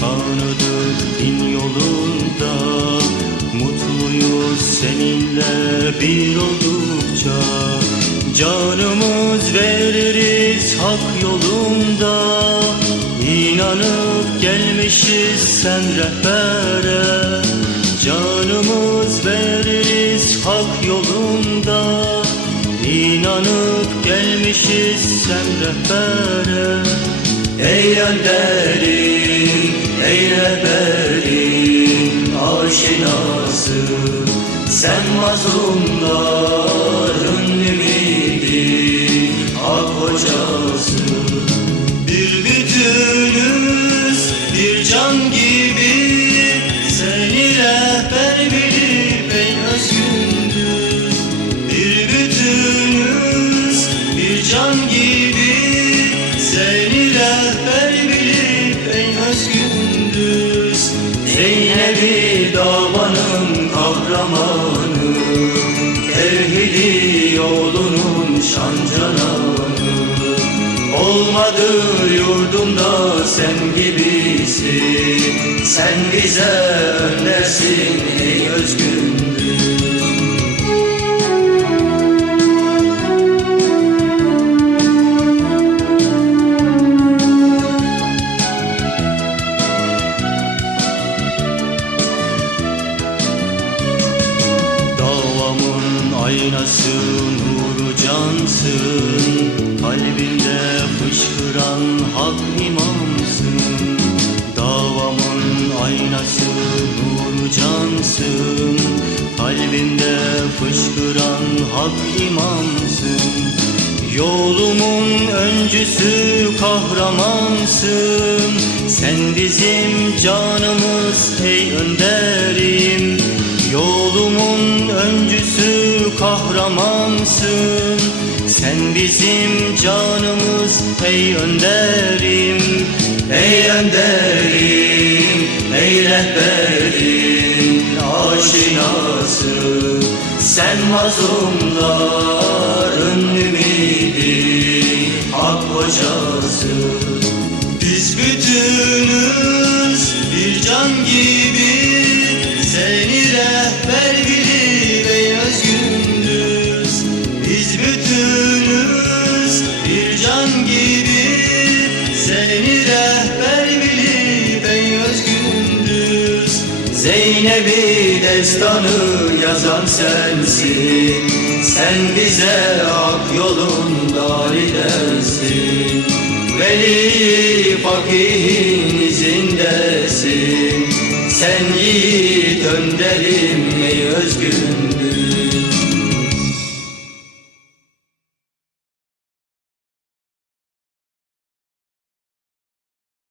zamanıdır din yolunda. Mutluyuz seninle bir oldukça. Canımız veririz hak yolunda. İnanıp gelmişiz sen rehbere. Canımız veririz hak yolunda. İnanıp gelmişiz sen rehbere. Ey önderim, rehberim aşinası Sen mazlumların ümidi, hak hocası. Bir bütünüz, bir can gibi yolunun şancananı Olmadı yurdumda sen gibisin. Sen bize öndersin aynası nuru cansın Kalbimde fışkıran hak imamsın Davamın aynası nuru cansın Kalbimde fışkıran hak imamsın Yolumun öncüsü kahramansın Sen bizim canımız ey önderim kahramansın. Sen bizim canımız ey önderim. Ey önderim, ey rehberim. Aşinası Sen mazlumların ümidi, hak hocası Biz bütünüz bir can gibi Zeynep'i destanı yazan sensin. Sen bize hak yolunda lidersin Veli fakihin izindesin. Sen yiğit önderim ey özgündüz